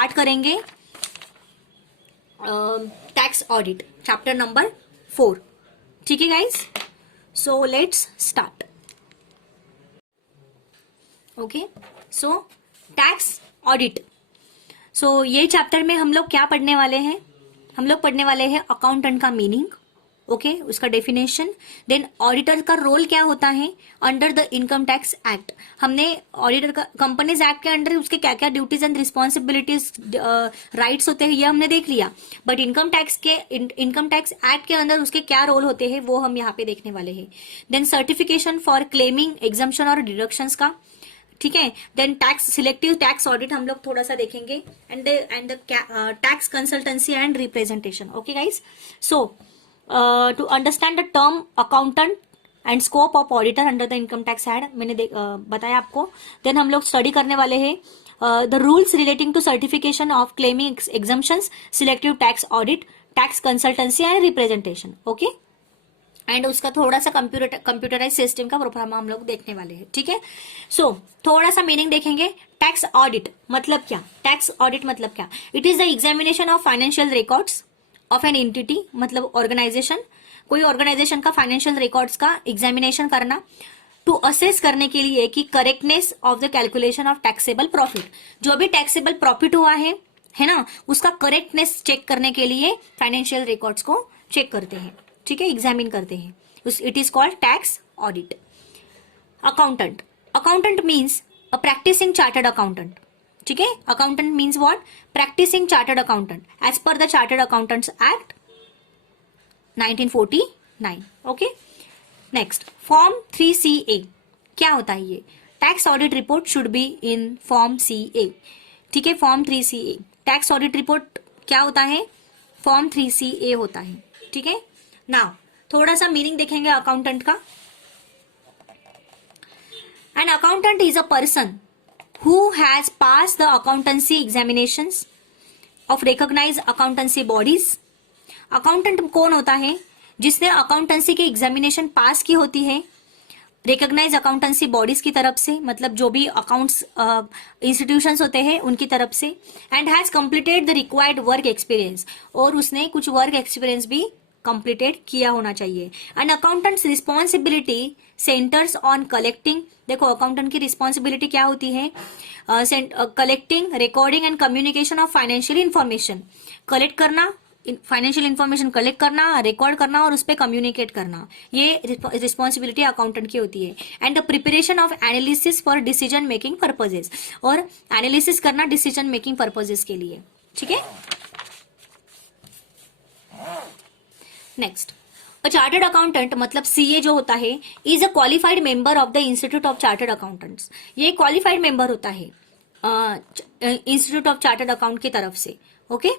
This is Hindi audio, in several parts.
स्टार्ट करेंगे टैक्स ऑडिट चैप्टर नंबर 4। ठीक है guys, so let's start. Okay, so tax audit. So ये चैप्टर में हम लोग क्या पढ़ने वाले हैं? हम लोग पढ़ने वाले हैं अकाउंटेंट का मीनिंग, ओके, उसका डेफिनेशन, देन ऑडिटर का रोल क्या होता है under the income tax act. हमने ऑडिटर का कंपनीज एक्ट के अंडर उसके क्या क्या ड्यूटीज एंड रिस्पॉन्सिबिलिटीज राइट्स होते हैं ये हमने देख लिया, बट इनकम टैक्स एक्ट के अंदर उसके क्या रोल होते हैं वो हम यहाँ पे देखने वाले हैं। Then certification for claiming exemption और डिडक्शंस का, ठीक है। Then tax selective tax audit हम लोग थोड़ा सा देखेंगे, and the tax consultancy and representation. Okay guys, so to understand the term accountant and scope of auditor under the income tax act मैंने बताया आपको। देन हम लोग स्टडी करने वाले हैं the rules relating to certification of claiming exemptions, selective tax audit, tax consultancy and representation, okay। And उसका थोड़ा सा कंप्यूटराइज सिस्टम का प्रोग्राम हम लोग देखने वाले हैं, ठीक है। सो थोड़ा सा मीनिंग देखेंगे। टैक्स ऑडिट मतलब क्या? टैक्स ऑडिट मतलब क्या? It is the examination of financial records of an entity, मतलब ऑर्गेनाइजेशन, कोई ऑर्गेनाइजेशन का फाइनेंशियल रिकॉर्ड्स का एग्जामिनेशन करना टू असेस करने के लिए कि correctness of the calculation of taxable profit. जो भी टैक्सेबल प्रॉफिट हुआ है ना, उसका करेक्टनेस चेक करने के लिए फाइनेंशियल रिकॉर्ड्स को चेक करते हैं, ठीक है, एग्जामिन करते हैं। It is called tax audit. Accountant, accountant means a practising chartered accountant, ठीक है। Accountant means what? Practising chartered accountant as per the chartered accountants act 1949, okay. Next, form 3CA क्या होता है? ये tax audit report should be in form CA, ठीक है। Form 3CA tax audit report क्या होता है? फॉर्म 3CA होता है, ठीक है। नाउ थोड़ा सा मीनिंग देखेंगे अकाउंटेंट का। An accountant is a person who has passed the accountancy examinations of recognized accountancy bodies। Accountant कौन होता है? जिसने अकाउंटेंसी के एग्जामिनेशन पास की होती है रिकॉग्नाइज अकाउंटेंसी बॉडीज की तरफ से, मतलब जो भी अकाउंट्स इंस्टीट्यूशंस होते हैं उनकी तरफ से, and has completed the required work experience, और उसने कुछ वर्क एक्सपीरियंस भी कंप्लीटेड किया होना चाहिए। And accountants responsibility centres on collecting, देखो अकाउंटेंट की रिस्पॉन्सिबिलिटी क्या होती है? Collecting, recording and communication of financial information, collect करना, फाइनेंशियल इंफॉर्मेशन कलेक्ट करना, रिकॉर्ड करना और उस पर कम्युनिकेट करना, ये रिस्पॉन्सिबिलिटी अकाउंटेंट की होती है। And the preparation of analysis for decision making purposes, और एनालिसिस करना डिसीजन मेकिंग पर्पजेस के लिए, ठीक है। नेक्स्ट, अ चार्टर्ड अकाउंटेंट मतलब CA जो होता है is a qualified member of the institute of chartered accountants. ये क्वालिफाइड मेंबर होता है इंस्टीट्यूट ऑफ चार्टर्ड अकाउंट की तरफ से, okay.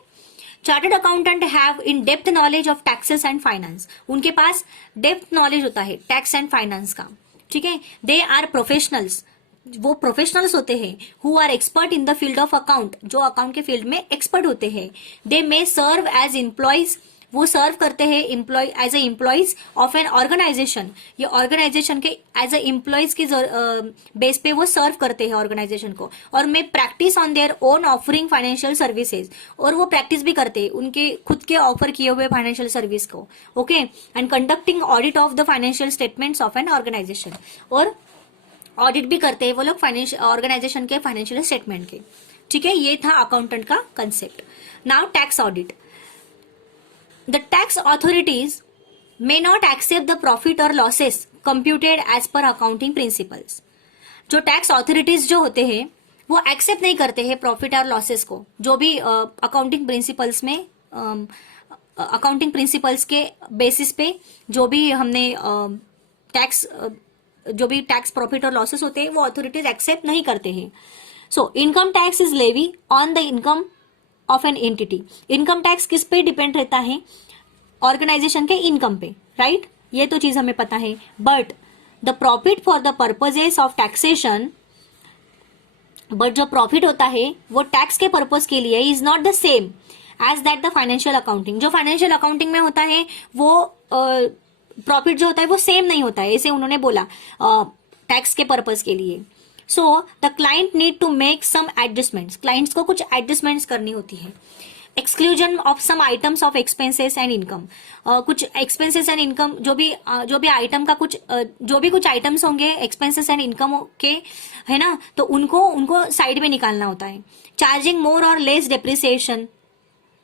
Chartered accountant have in depth knowledge of taxes and finance, उनके पास डेप्थ नॉलेज होता है टैक्स एंड फाइनेंस का, ठीक है। दे आर प्रोफेशनल्स, वो प्रोफेशनल्स होते हैं who are expert in the field of account, जो अकाउंट के फील्ड में एक्सपर्ट होते हैं। दे मे सर्व एज एम्प्लॉयज, वो सर्व करते हैं as a employees of an organisation, ये ऑर्गेनाइजेशन के एज ए एम्प्लॉयज के बेस पे वो सर्व करते हैं ऑर्गेनाइजेशन को, और may practise on their own offering financial services, और वो प्रैक्टिस भी करते हैं उनके खुद के ऑफर किए हुए फाइनेंशियल सर्विस को, okay. And conducting audit of the financial statements of an organisation, और ऑडिट भी करते हैं वो लोग फाइनेंशियल ऑर्गेनाइजेशन के फाइनेंशियल स्टेटमेंट के, ठीक है। ये था अकाउंटेंट का concept. Now tax audit. The tax authorities may not accept the profit or losses computed as per accounting principles। जो टैक्स ऑथोरिटीज जो होते हैं वो एक्सेप्ट नहीं करते हैं प्रॉफिट और लॉसेस को, जो भी अकाउंटिंग प्रिंसिपल्स में अकाउंटिंग प्रिंसिपल्स के बेसिस पे जो भी हमने टैक्स जो भी टैक्स प्रॉफिट और लॉसेस होते हैं वो अथॉरिटीज एक्सेप्ट नहीं करते हैं। So income tax is levy on the income of an entity. Income tax किस पे डिपेंड रहता है? ऑर्गेनाइजेशन के इनकम पे, राइट, ये तो चीज हमें पता है। But the profit for the purposes of taxation, but जो प्रॉफिट होता है वो टैक्स के पर्पज के लिए is not the same as that the financial accounting. जो फाइनेंशियल अकाउंटिंग में होता है वो प्रॉफिट जो होता है वो सेम नहीं होता है, ऐसे उन्होंने बोला टैक्स के पर्पज के लिए। So the client need to make some adjustments, clients को कुछ एडजस्टमेंट्स करनी होती है. Exclusion of some items of expenses and income, कुछ एक्सपेंसेस एंड इनकम जो भी आइटम का कुछ जो भी कुछ आइटम्स होंगे एक्सपेंसेस एंड इनकम के, है ना, तो उनको उनको साइड में निकालना होता है. Charging more or less depreciation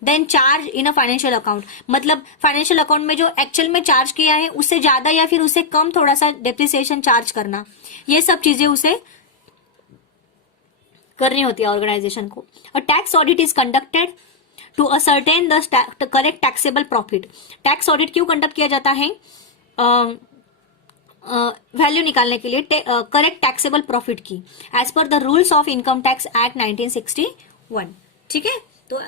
than charge in a financial account, मतलब फाइनेंशियल अकाउंट में जो एक्चुअल में चार्ज किया है उससे ज्यादा या फिर उससे कम थोड़ा सा डेप्रिसिएशन चार्ज करना, ये सब चीजें उसे करनी होती है ऑर्गेनाइजेशन को. और tax audit is conducted to ascertain the correct taxable profit. Tax audit क्यों कंडक्ट किया जाता है? वैल्यू निकालने के लिए करेक्ट टैक्सेबल प्रॉफिट की, as per the rules of income tax act 1961. ठीक है, तो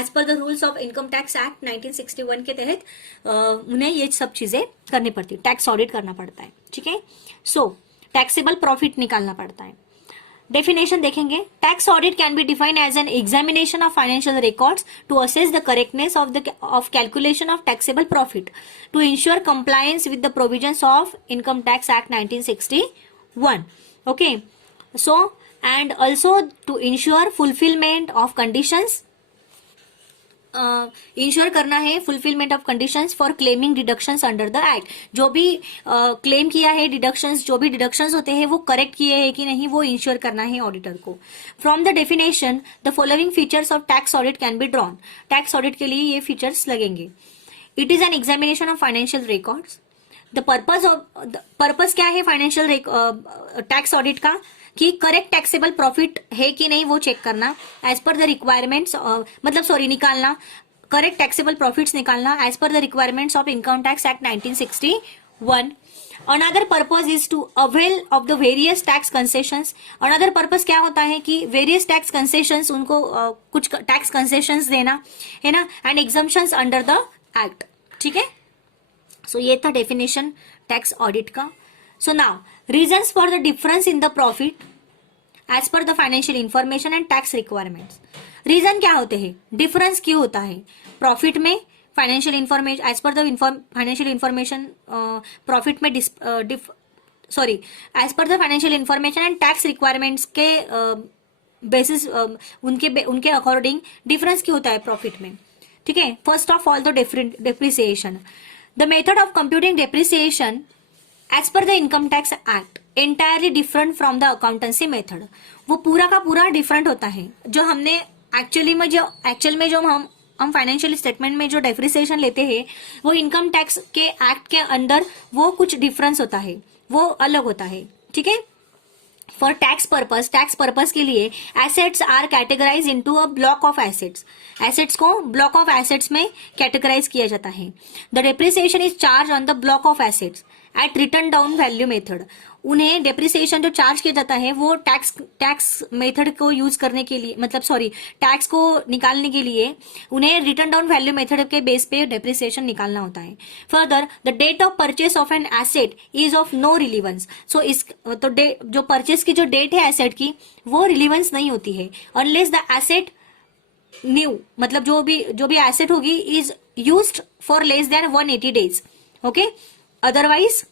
as per the rules of income tax act 1961 के तहत उन्हें ये सब चीजें करनी पड़ती है, टैक्स ऑडिट करना पड़ता है. ठीक है, सो टैक्सेबल प्रॉफिट निकालना पड़ता है. डेफिनेशन देखेंगे. Tax audit can be defined as an examination of financial records to assess the correctness of calculation of taxable profit to ensure compliance with the provisions of income tax act 1961. Okay, so and also to ensure fulfilment of conditions, ensure करना है fulfilment of conditions for claiming deductions under the act. जो भी क्लेम किया है डिडक्शंस, जो भी डिडक्शंस होते हैं वो करेक्ट किए हैं कि नहीं वो इंश्योर करना है ऑडिटर को. From the definition the following features of tax audit can be drawn. Tax audit के लिए ये फीचर्स लगेंगे. It is an examination of financial records. The purpose क्या है फाइनेंशियल टैक्स ऑडिट का? कि करेक्ट टैक्सेबल प्रॉफिट है कि नहीं वो चेक करना, एज पर द रिक्वायरमेंट्स, निकालना, करेक्ट टैक्सेबल प्रॉफिट्स निकालना as per the requirements of income tax act 1961. Another purpose is to avail of the various tax concessions. Another purpose क्या होता है कि वेरियस टैक्स कंसेशंस, उनको कुछ टैक्स कंसेशंस देना है ना, and exemptions under the act. ठीक है, सो ये था डेफिनेशन टैक्स ऑडिट का. So now, reasons for the difference in the profit as per the financial information and tax requirements. Reason क्या होते हैं, डिफरेंस क्यों होता है प्रॉफिट में, financial information as per the financial information, profit में as per the financial information and tax requirements के बेसिस, उनके अकॉर्डिंग डिफरेंस क्यों होता है प्रॉफिट में. ठीक है, first of all the depreciation. The method of computing depreciation as per the income tax act entirely different from the accountancy method. वो पूरा का पूरा डिफरेंट होता है. जो हमने एक्चुअल में जो हम फाइनेंशियल स्टेटमेंट में जो डेप्रिसिएशन लेते हैं वो इनकम टैक्स के एक्ट के अंदर वो कुछ डिफरेंस होता है, वो अलग होता है. ठीक है, फॉर टैक्स पर्पज के लिए assets are categorise into a block of assets. Assets को ब्लॉक ऑफ एसेट्स में कैटेगराइज किया जाता है. The depreciation is charge on the block of assets at return down value method. उन्हें डेप्रिसिएशन जो चार्ज किया जाता है वो टैक्स मेथड को यूज करने के लिए, टैक्स को निकालने के लिए उन्हें रिटर्न डाउन वैल्यू मेथड के बेस पे डेप्रिसिएशन निकालना होता है. Further the date of purchase of an asset is of no relevance. So जो परचेस की जो डेट है एसेट की वो रिलीवेंस नहीं होती है अनलेस द एसेट न्यू, मतलब जो भी एसेट होगी is used for less than 180 days. Okay, otherwise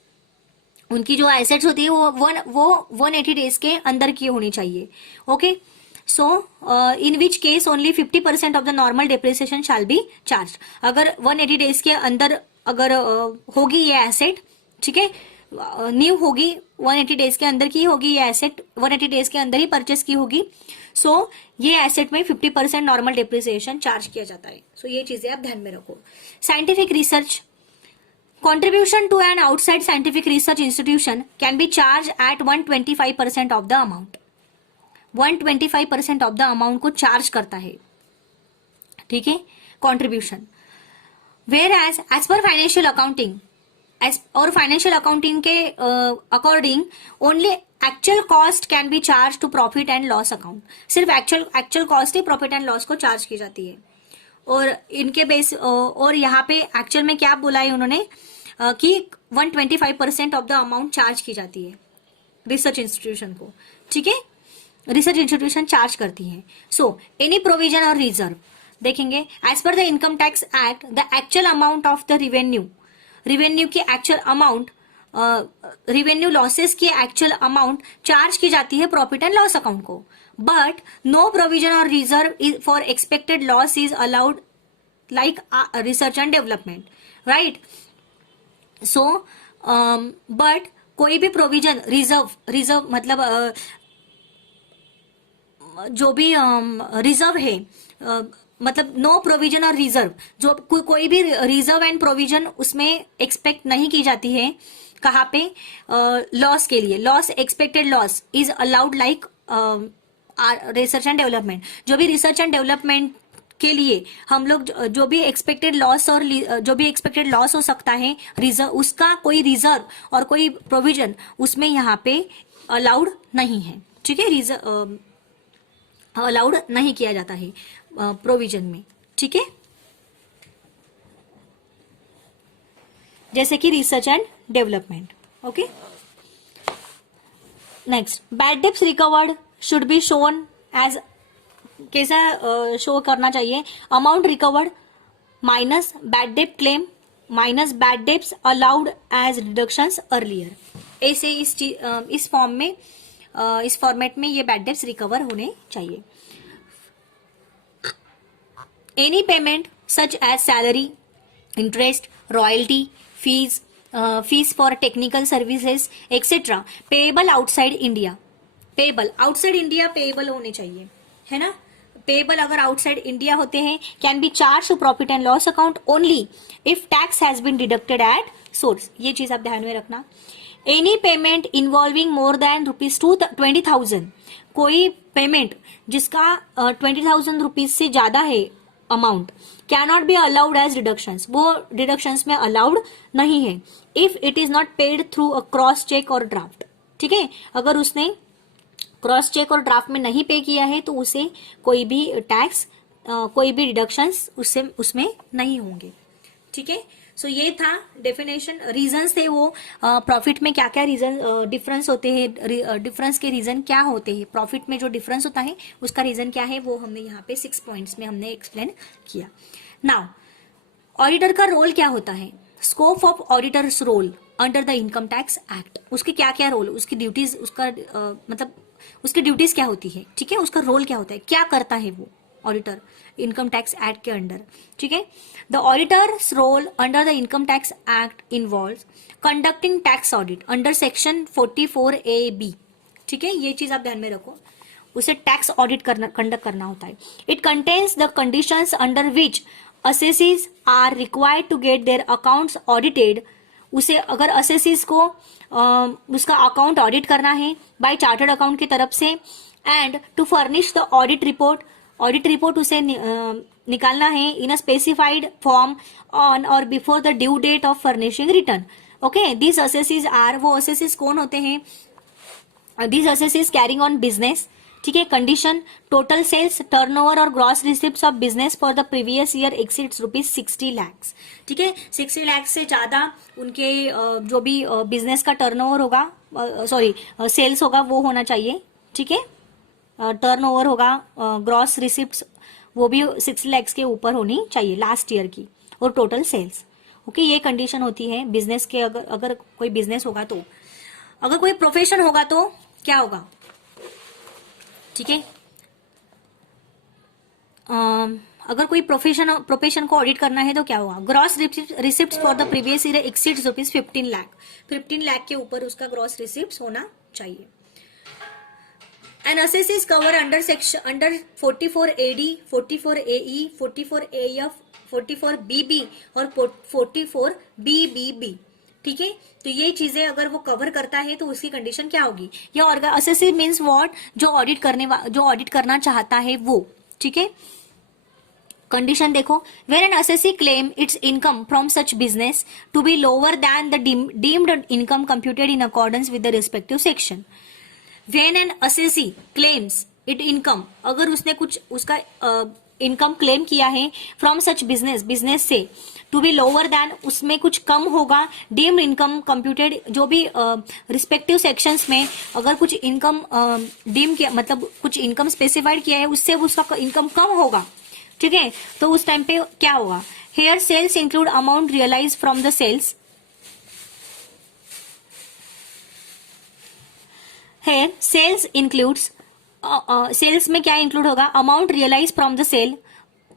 उनकी जो एसेट्स होती है वो 180 डेज के अंदर की होनी चाहिए. Okay, so in which case only 50% of the normal depreciation shall be charge. अगर 180 डेज के अंदर अगर होगी ये एसेट, ठीक है, न्यू होगी, 180 डेज के अंदर की होगी ये एसेट, 180 डेज के अंदर ही परचेस की होगी, सो ये एसेट में 50% नॉर्मल डेप्रिसिएशन चार्ज किया जाता है. सो ये चीजें आप ध्यान में रखो. Scientific research. Contribution to an outside scientific research institution can be charged at 125% of the amount. 125% of the amount को चार्ज करता है. ठीक है, contribution. Whereas as per financial accounting, और financial accounting के according only actual cost can be charged to profit and loss account. सिर्फ actual cost he profit and loss को चार्ज की जाती है. और इनके बेस और यहाँ पे एक्चुअल में क्या बोला है उन्होंने कि 125% ऑफ द अमाउंट चार्ज की जाती है रिसर्च इंस्टीट्यूशन को. ठीक है, रिसर्च इंस्टीट्यूशन चार्ज करती है. So any provision or reserve देखेंगे. As per the income tax act the actual amount of the revenue की एक्चुअल अमाउंट रेवेन्यू लॉसेस की एक्चुअल अमाउंट चार्ज की जाती है प्रॉफिट एंड लॉस अकाउंट को, but no provision or reserve for expected loss is allowed like research and development, right. So but कोई भी प्रोविजन रिजर्व मतलब जो भी रिजर्व है, मतलब नो प्रोविजन और रिजर्व, जो कोई भी रिजर्व एंड प्रोविजन उसमें एक्सपेक्ट नहीं की जाती है, कहाँ पे, लॉस के लिए, loss expected loss is allowed like research and development. जो भी रिसर्च एंड डेवलपमेंट के लिए हम लोग जो भी एक्सपेक्टेड लॉस और जो भी एक्सपेक्टेड लॉस हो सकता है रिजर्व, उसका कोई रिजर्व और कोई प्रोविजन उसमें यहाँ पे अलाउड नहीं है, ठीक है, रिजर्व अलाउड नहीं किया जाता है प्रोविजन में, ठीक है, जैसे कि research and development. Okay, next, bad debts recovered should be shown as, कैसा शो करना चाहिए, अमाउंट रिकवर्ड माइनस बैड डेब्ट claim minus bad debts allowed as deductions earlier. ऐसे इस फॉर्म में, इस फॉर्मेट में ये बैड डेब्ट्स रिकवर होने चाहिए। Any payment such as salary, interest, royalty, fees for technical services etcetera payable outside India, payable outside India payable होने चाहिए, है ना। पेएबल अगर आउटसाइड इंडिया होते हैं, can be charge to profit and loss account only if tax has been deducted at source. ये चीज आप ध्यान में रखना। Any payment involving more than ₹20,000, कोई पेमेंट जिसका 20,000 रुपीज से ज्यादा है amount, cannot be allowed as deductions, वो डिडक्शंस में अलाउड नहीं है if it is not paid through a cross cheque or draft, ठीक है। अगर उसने क्रॉस चेक और ड्राफ्ट में नहीं पे किया है तो उसे कोई भी टैक्स, कोई भी डिडक्शंस उसमें नहीं होंगे, ठीक है। सो ये था डेफिनेशन, रीजंस थे वो, प्रॉफिट में क्या क्या रीजन डिफरेंस होते हैं, डिफरेंस के रीजन क्या होते हैं, प्रॉफिट में जो डिफरेंस होता है उसका रीजन क्या है, वो हमने यहाँ पे 6 पॉइंट्स में हमने एक्सप्लेन किया। नाउ ऑडिटर का रोल क्या होता है, scope of auditors role under the income tax act, उसके क्या क्या रोल, उसकी ड्यूटीज, उसका मतलब उसकी ड्यूटीज क्या होती है, ठीक है, उसका रोल क्या होता है, क्या करता है वो ऑडिटर इनकम टैक्स एक्ट के अंडर, ठीक है। The auditors role under the income tax act involves conducting tax audit under section 44A(b), ठीक है, ये चीज आप ध्यान में रखो, उसे टैक्स ऑडिट कंडक्ट करना होता है। It contains the conditions under which assessees are required to get their accounts audited, उसे अगर असेसीज को उसका अकाउंट ऑडिट करना है बाय चार्टर्ड अकाउंट की तरफ से, and to furnish the audit report उसे निकालना है in a specified form on or before the due date of furnishing return. Okay, this assessees are, वो असेसीज कौन होते हैं, this assessees carrying on business, ठीक है। Condition, total sales, turnover or gross receipts of business for the previous year exceeds ₹60 lakh, ठीक है, 60 लाख से ज्यादा उनके जो भी बिजनेस का टर्नओवर होगा, सॉरी सेल्स होगा, वो होना चाहिए, ठीक है। टर्नओवर होगा, ग्रॉस रिसिप्ट्स वो भी 60 लाख के ऊपर होनी चाहिए लास्ट ईयर की, और टोटल सेल्स। ओके, ये कंडीशन होती है बिजनेस के, अगर कोई बिजनेस होगा तो। अगर कोई प्रोफेशन होगा तो क्या होगा, ठीक है, अगर कोई प्रोफेशन को ऑडिट करना है तो क्या होगा, gross receipts for the previous year exceeds ₹15 lakh, 15 lakh के ऊपर उसका ग्रॉस रिसिप्ट्स होना चाहिए। An assessees cover under section under 44AD, 44AE, 44AF, 44BB और 44BBB, ठीक है। तो ये चीजें अगर वो कवर करता है तो उसकी कंडीशन क्या होगी, या असेसी मीन्स व्हाट, जो ऑडिट करना चाहता है वो, ठीक है। कंडीशन देखो, where an assessee claim its income from such business to be lower than the deemed income computed in accordance with the respective section. When an assessee claims it income, अगर उसने कुछ उसका इनकम क्लेम किया है फ्रॉम सच बिजनेस से, टू बी लोअर दैन, उसमें कुछ कम होगा, डीम्ड इनकम कंप्यूटेड, जो भी रिस्पेक्टिव सेक्शंस में अगर कुछ इनकम डीम किया, मतलब कुछ इनकम स्पेसिफाइड किया है, उससे उसका इनकम कम होगा, ठीक है, तो उस टाइम पे क्या होगा, here sales include amount realise from the sales, है सेल्स इंक्लूड्स, सेल्स में क्या इंक्लूड होगा, amount realise from the sale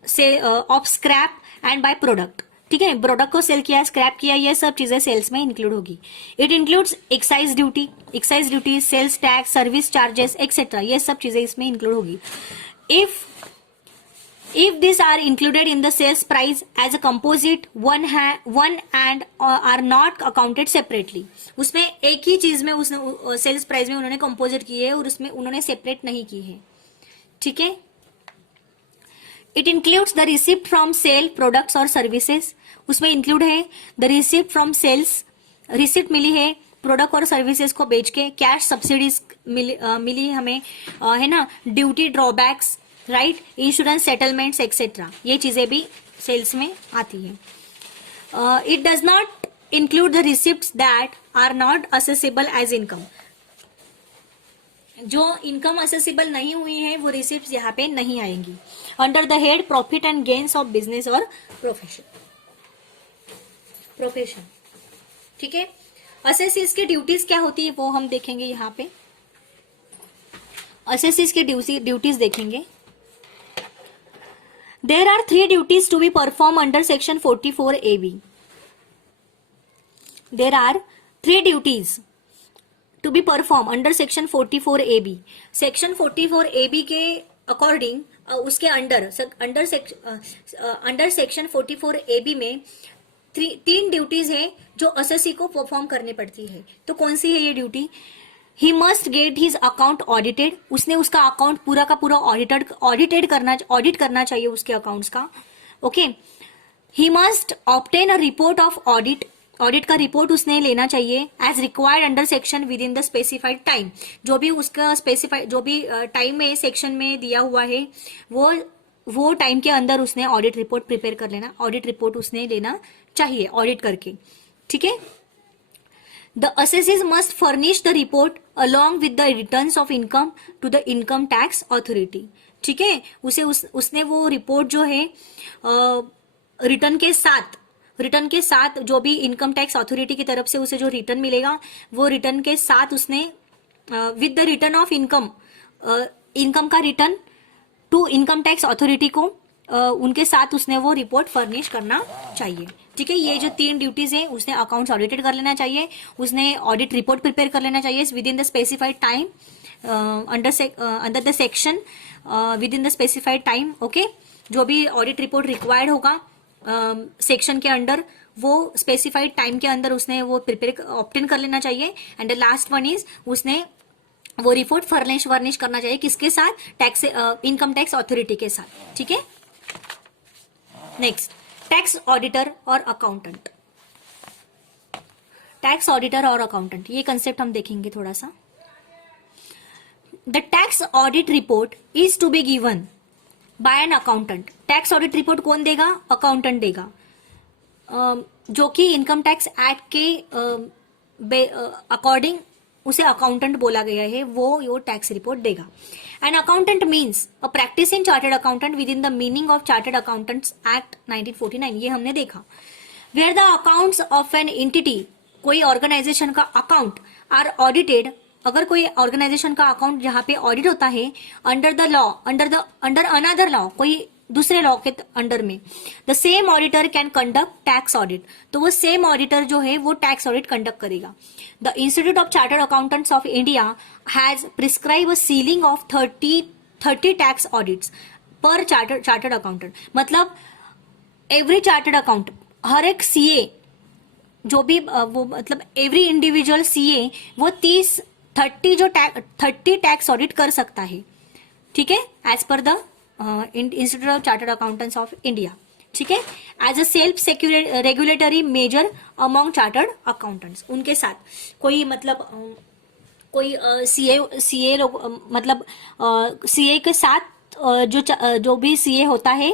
से of scrap and by product, ठीक है, प्रोडक्ट को सेल किया, स्क्रैप किया, ये सब चीजें सेल्स में इंक्लूड होगी. It includes excise duty, sales tax, service charges etcetera, ये सब चीजें इसमें इंक्लूड होगी. If these are included in the sales price as a composite, one and are not accounted separately. उसमें एक ही चीज में उसने सेल्स प्राइस में उन्होंने कंपोजिट की है और उसमें उन्होंने सेपरेट नहीं की है, ठीक है. It includes the receipt from sale products और सर्विसेज, उसमें इंक्लूड है the receipt from sales, receipt मिली है प्रोडक्ट और सर्विसेज को बेच के, कैश सब्सिडीज मिली हमें, है ना, duty drawbacks, right, insurance settlements etcetera, ये चीजें भी सेल्स में आती है. It does not include the receipts that are not assessable as income, जो इनकम असेसेबल नहीं हुई है वो रिसिप्ट्स यहाँ पे नहीं आएंगी. Under the head profit and gains of business और प्रोफेशन, ठीक है. असेसीज की ड्यूटीज क्या होती है वो हम देखेंगे यहाँ पे. असेसीज की ड्यूटीज देखेंगे. There are 3 duties to be performed under section 44AB. There are 3 duties to be performed under section 44AB. section 44AB के अकॉर्डिंग उसके अंडर सेक्शन 44AB में 3 ड्यूटीज है जो असेसी को परफॉर्म करनी पड़ती है. तो कौन सी है ये duty? He must get his account audited, उसने उसका अकाउंट पूरा का पूरा ऑडिट करना चाहिए उसके अकाउंट्स का. Okay. He must obtain a report of audit का रिपोर्ट उसने लेना चाहिए as required under section within the specified time, जो भी उसका जो भी टाइम में सेक्शन में दिया हुआ है वो टाइम के अंदर उसने ऑडिट रिपोर्ट प्रिपेयर कर लेना, ऑडिट रिपोर्ट उसने लेना चाहिए ऑडिट करके, ठीक है. The assessees must furnish the report along with the returns of income to the income tax authority. ठीक है, उसने वो रिपोर्ट जो है रिटर्न के साथ जो भी इनकम टैक्स अथॉरिटी की तरफ से उसे जो रिटर्न मिलेगा वो रिटर्न के साथ उसने with the return of income का return to income tax authority को उनके साथ उसने वो रिपोर्ट फर्निश करना चाहिए, ठीक है. ये जो 3 ड्यूटीज है, उसने अकाउंट्स ऑडिटेड कर लेना चाहिए, उसने ऑडिट रिपोर्ट प्रिपेयर कर लेना चाहिए with in the specified time under the section within the specified time. Okay. जो भी ऑडिट रिपोर्ट रिक्वायर्ड होगा सेक्शन के अंडर वो स्पेसिफाइड टाइम के अंदर उसने वो प्रिपेयर ऑब्टेन कर लेना चाहिए. And the last one is उसने वो रिपोर्ट फर्निश करना चाहिए किसके साथ? टैक्स इनकम टैक्स अथॉरिटी के साथ, ठीक है. नेक्स्ट, टैक्स ऑडिटर और अकाउंटेंट. टैक्स ऑडिटर और अकाउंटेंट, ये कंसेप्ट हम देखेंगे थोड़ा सा. The tax audit report is to be given by an accountant. Tax audit report कौन देगा? अकाउंटेंट देगा, जो कि इनकम टैक्स एक्ट के अकॉर्डिंग उसे अकाउंटेंट बोला गया है, वो टैक्स रिपोर्ट देगा. An accountant means a practice in chartered accountant within the meaning of chartered accountants act 1949, ये हमने देखा. Where the accounts of an entity, कोई ऑर्गेनाइजेशन का अकाउंट आर ऑडिटेड, अगर कोई ऑर्गेनाइजेशन का अकाउंट जहां पे ऑडिट होता है under the law, under another law, कोई दूसरे लॉ के अंडर में, the same auditor can conduct tax audit, तो वो सेम ऑडिटर जो है वो टैक्स ऑडिट कंडक्ट करेगा. The institute of chartered accountants of India has prescribe a ceiling of 30 tax audits पर चार्टर्ड अकाउंटेंट. मतलब एवरी चार्टर्ड अकाउंट, हर एक सीए जो भी वो मतलब एवरी इंडिविजुअल सीए वो 30 टैक्स ऑडिट कर सकता है, ठीक है, as per the institute of chartered accountants of India, ठीक है, as a self regulatory measure among chartered accountants. उनके साथ कोई मतलब कोई सीए लोग मतलब सीए के साथ जो भी सीए होता है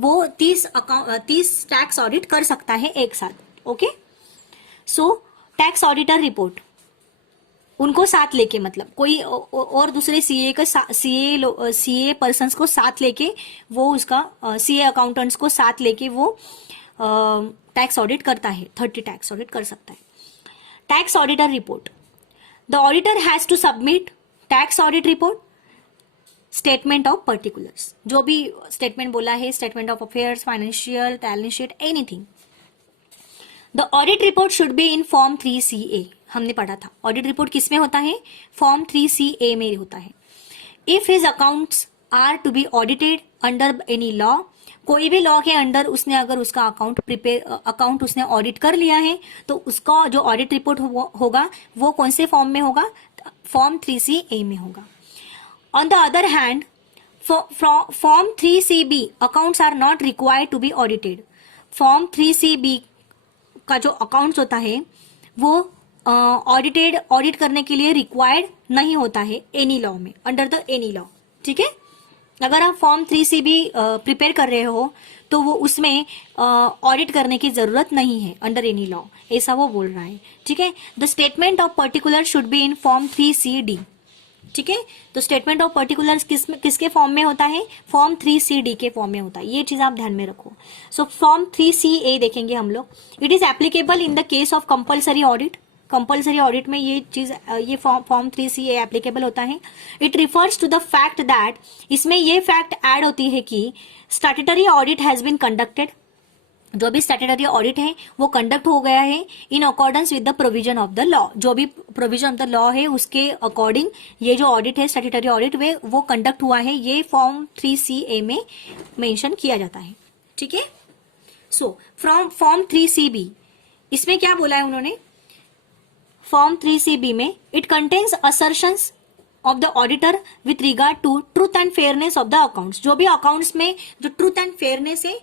वो 30 टैक्स ऑडिट कर सकता है एक साथ. Okay. So tax auditor report उनको साथ लेके, मतलब कोई और दूसरे सीए पर्सन्स को साथ लेके वो उसका सीए अकाउंटेंट्स को साथ लेके वो टैक्स ऑडिट करता है, 30 टैक्स ऑडिट कर सकता है. Tax auditor report, the auditor has to submit tax audit report, statement of particulars, जो भी स्टेटमेंट बोला है, statement of affairs, financial, balance sheet, anything. The audit report should be in form 3CA. हमने पढ़ा था ऑडिट रिपोर्ट किस में होता है, फॉर्म 3CA में होता है. If his accounts are to be audited under any law, कोई भी लॉ के अंडर उसने अगर उसका अकाउंट उसने ऑडिट कर लिया है तो उसका जो ऑडिट रिपोर्ट होगा वो कौन से फॉर्म में होगा, फॉर्म 3CA में होगा. On the other hand, form 3CB accounts are not required to be audited. Form 3CB का जो अकाउंट्स होता है वो ऑडिट करने के लिए रिक्वायर्ड नहीं होता है एनी लॉ में, अंडर द एनी लॉ. ठीक है, अगर आप फॉर्म 3CB प्रिपेयर कर रहे हो तो वो उसमें ऑडिट करने की जरूरत नहीं है अंडर एनी लॉ, ऐसा वो बोल रहा है. ठीक है, the statement of particular should be in form 3CD. ठीक है, तो स्टेटमेंट ऑफ पर्टिकुलर्स किसके फॉर्म में होता है, फॉर्म 3CD के फॉर्म में होता है. ये चीज आप ध्यान में रखो. सो फॉर्म 3CA देखेंगे हम लोग. It is applicable in the case of compulsory audit. Compulsory audit में ये चीज, ये फॉर्म 3CA एप्लीकेबल होता है. It refers to the fact that, इसमें ये फैक्ट ऐड होती है कि statutory audit has been conducted, जो भी स्टैट्यूटरी ऑडिट है वो कंडक्ट हो गया है इन accordance with the provision of the law. जो भी प्रोविजन ऑफ द लॉ है उसके अकॉर्डिंग ये जो ऑडिट है स्टैट्यूटरी ऑडिट वो कंडक्ट हुआ है, ये फॉर्म 3CA में मेंशन किया जाता है. ठीक है, सो फ्रॉम फॉर्म 3CB, इसमें क्या बोला है उन्होंने, फॉर्म 3CB में it contains assertions of the auditor with regard to truth and fairness of the accounts. जो भी अकाउंट्स में जो ट्रूथ एंड फेयरनेस है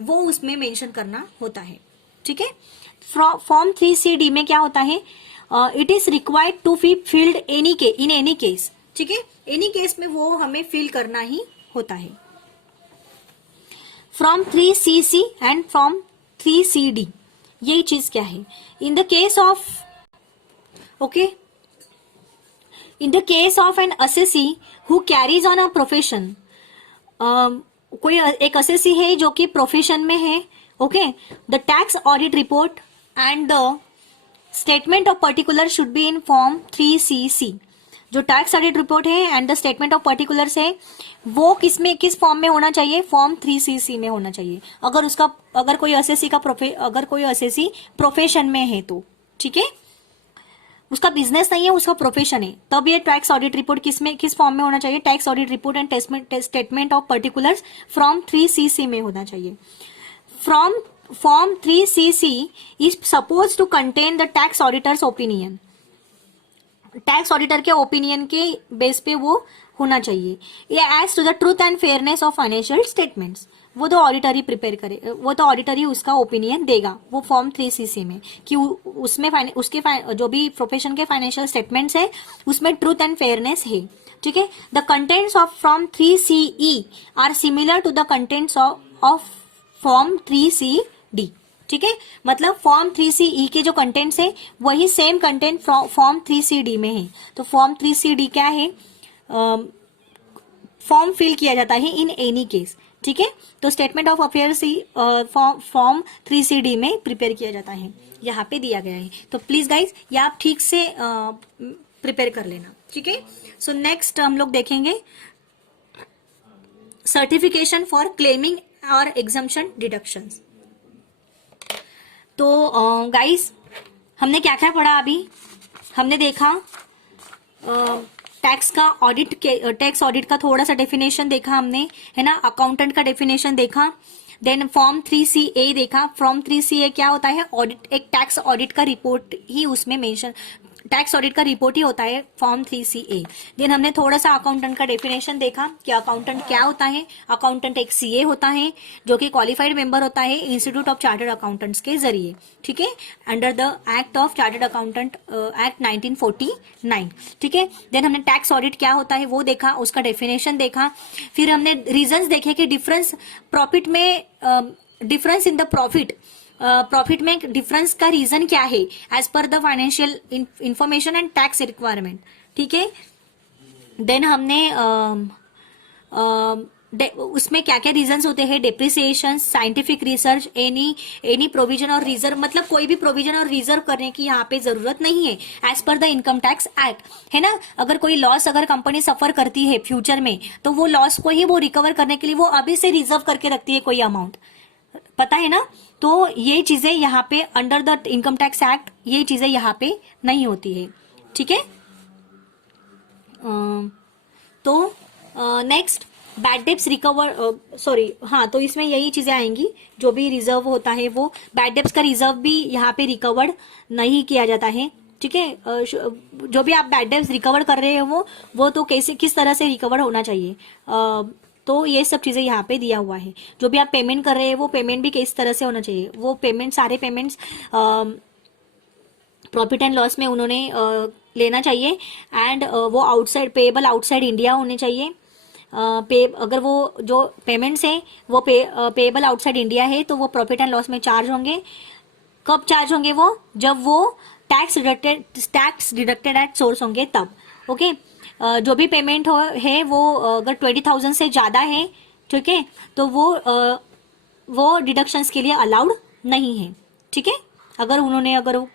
वो उसमें मेंशन करना होता है. ठीक है, फॉर्म 3CD में क्या होता है, it is required to be filled in any case. ठीक है, एनी केस में वो हमें फिल करना ही होता है. From 3CC and from 3CD, यही चीज क्या है, इन the case of, okay, in the case of N assessee who carries on a profession, कोई एक असेसी है जो कि प्रोफेशन में है. Okay, the tax audit report and the statement of particular should be in form 3CC. जो टैक्स ऑडिट रिपोर्ट है and the statement of particulars है वो किस फॉर्म में होना चाहिए, फॉर्म 3CC में होना चाहिए. अगर कोई असेसी प्रोफेशन में है तो. ठीक है, उसका बिजनेस नहीं है, उसका प्रोफेशन है, तब ये टैक्स ऑडिट रिपोर्ट किस फॉर्म में होना चाहिए, tax audit report and statement of particulars from 3CC में होना चाहिए. From form 3CC is suppose to contain the tax auditor's opinion. Tax auditor के ओपिनियन के बेस पे वो होना चाहिए. ये as to the truth and fairness of financial statements, वो तो ऑडिटर ही प्रिपेयर करे, वो तो ऑडिटर ही उसका ओपिनियन देगा वो फॉर्म 3CC में, कि उसमें उसके जो भी प्रोफेशन के फाइनेंशियल स्टेटमेंट्स है उसमें ट्रूथ एंड फेयरनेस है. ठीक है, the contents of from 3CE are similar to the contents of form 3CD. ठीक है, मतलब फॉर्म 3CE के जो कंटेंट्स है वही सेम कंटेंट फॉर्म 3CD में है. तो फॉर्म 3CD क्या है, फॉर्म फिल किया जाता है इन एनी केस. ठीक है, तो statement of affairs form 3CD में प्रिपेयर किया जाता है, यहाँ पे दिया गया है. तो प्लीज गाइज ये आप ठीक से प्रिपेयर कर लेना. ठीक है, सो नेक्स्ट हम लोग देखेंगे सर्टिफिकेशन फॉर क्लेमिंग और एग्जम्पशन डिडक्शंस. तो गाइज हमने क्या क्या पढ़ा अभी, हमने देखा टैक्स ऑडिट का थोड़ा सा डेफिनेशन देखा हमने, है ना, अकाउंटेंट का डेफिनेशन देखा, देन फॉर्म 3CA देखा. फॉर्म 3CA क्या होता है, ऑडिट, एक टैक्स ऑडिट का रिपोर्ट ही उसमें मेंशन, टैक्स ऑडिट का रिपोर्ट ही होता है फॉर्म 3CA. देन हमने थोड़ा सा अकाउंटेंट का डेफिनेशन देखा कि अकाउंटेंट क्या होता है. अकाउंटेंट एक CA होता है जो कि क्वालिफाइड मेंबर होता है इंस्टीट्यूट ऑफ चार्टर्ड अकाउंटेंट्स के जरिए. ठीक है, under the act of chartered accountant act 1949. ठीक है, देन हमने टैक्स ऑडिट क्या होता है वो देखा, उसका डेफिनेशन देखा. फिर हमने रीजंस देखे कि डिफरेंस इन द प्रॉफिट में डिफरेंस का रीजन क्या है as per the financial information and tax requirement. ठीक है, देन हमने उसमें क्या क्या रीजंस होते हैं, depreciation, scientific research, any provision or reserve, मतलब कोई भी प्रोविजन और रिजर्व करने की यहाँ पे जरूरत नहीं है as per the income tax act, है ना। अगर कोई लॉस अगर कंपनी सफर करती है फ्यूचर में, तो वो लॉस को ही वो रिकवर करने के लिए वो अभी से रिजर्व करके रखती है कोई अमाउंट, पता है ना। तो ये चीजें यहाँ पे under the income tax act ये चीजें यहाँ पे नहीं होती है, ठीक है। तो next bad debts recover, sorry हाँ, तो इसमें यही चीजें आएंगी, जो भी रिजर्व होता है वो बैड डेब्ट्स का रिजर्व भी यहाँ पे रिकवर्ड नहीं किया जाता है, ठीक है। जो भी आप बैड डेब्ट्स रिकवर कर रहे हो वो तो कैसे किस तरह से रिकवर होना चाहिए, तो ये सब चीजें यहाँ पे दिया हुआ है। जो भी आप पेमेंट कर रहे हैं वो पेमेंट भी किस तरह से होना चाहिए, वो पेमेंट सारे पेमेंट्स प्रॉफिट एंड लॉस में उन्होंने लेना चाहिए, एंड वो आउटसाइड पेएबल आउटसाइड इंडिया होने चाहिए। अगर वो जो पेमेंट्स हैं वो पेएबल आउटसाइड इंडिया है तो वो प्रॉफिट एंड लॉस में चार्ज होंगे। कब चार्ज होंगे वो, जब वो टैक्स डिडक्टेड एट सोर्स होंगे तब, ओके। जो भी पेमेंट है वो अगर 20,000 से ज़्यादा है, ठीक है, तो वो डिडक्शंस के लिए अलाउड नहीं है, ठीक है। अगर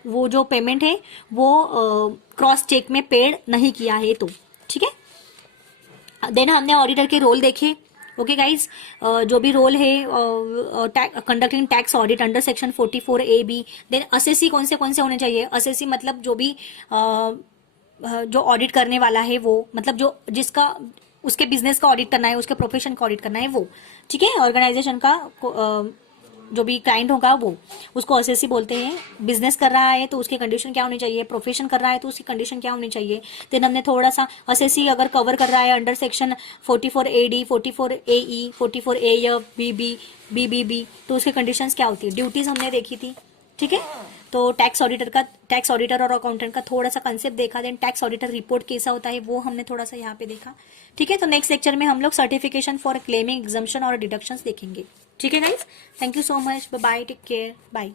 वो जो पेमेंट है वो क्रॉस चेक में पेड नहीं किया है तो, ठीक है। देन हमने ऑडिटर के रोल देखे, ओके गाइज। जो भी रोल है conducting tax audit under section 44A(b). Then assessee कौन से होने चाहिए, असेसी मतलब जो भी जो ऑडिट करने वाला है वो, मतलब जो जिसका उसके बिजनेस का ऑडिट करना है, उसके प्रोफेशन का ऑडिट करना है वो, ठीक है। ऑर्गेनाइजेशन का जो भी क्लाइंट होगा वो, उसको असेसी बोलते हैं। बिजनेस कर रहा है तो उसकी कंडीशन क्या होनी चाहिए, प्रोफेशन कर रहा है तो उसकी कंडीशन क्या होनी चाहिए। देन हमने थोड़ा सा असेसी अगर कवर कर रहा है under section 44AD, 44AE, 44AF, BBB, तो उसकी कंडीशंस क्या होती है, ड्यूटीज हमने देखी थी, ठीक है। तो टैक्स ऑडिटर और अकाउंटेंट का थोड़ा सा कंसेप्ट देखा। देन टैक्स ऑडिटर रिपोर्ट कैसा होता है वो हमने थोड़ा सा यहाँ पे देखा, ठीक है। तो नेक्स्ट लेक्चर में हम लोग सर्टिफिकेशन फॉर क्लेमिंग एग्जम्पशन और डिडक्शंस देखेंगे, ठीक है guys. Thank you so much, bye bye, take care, bye.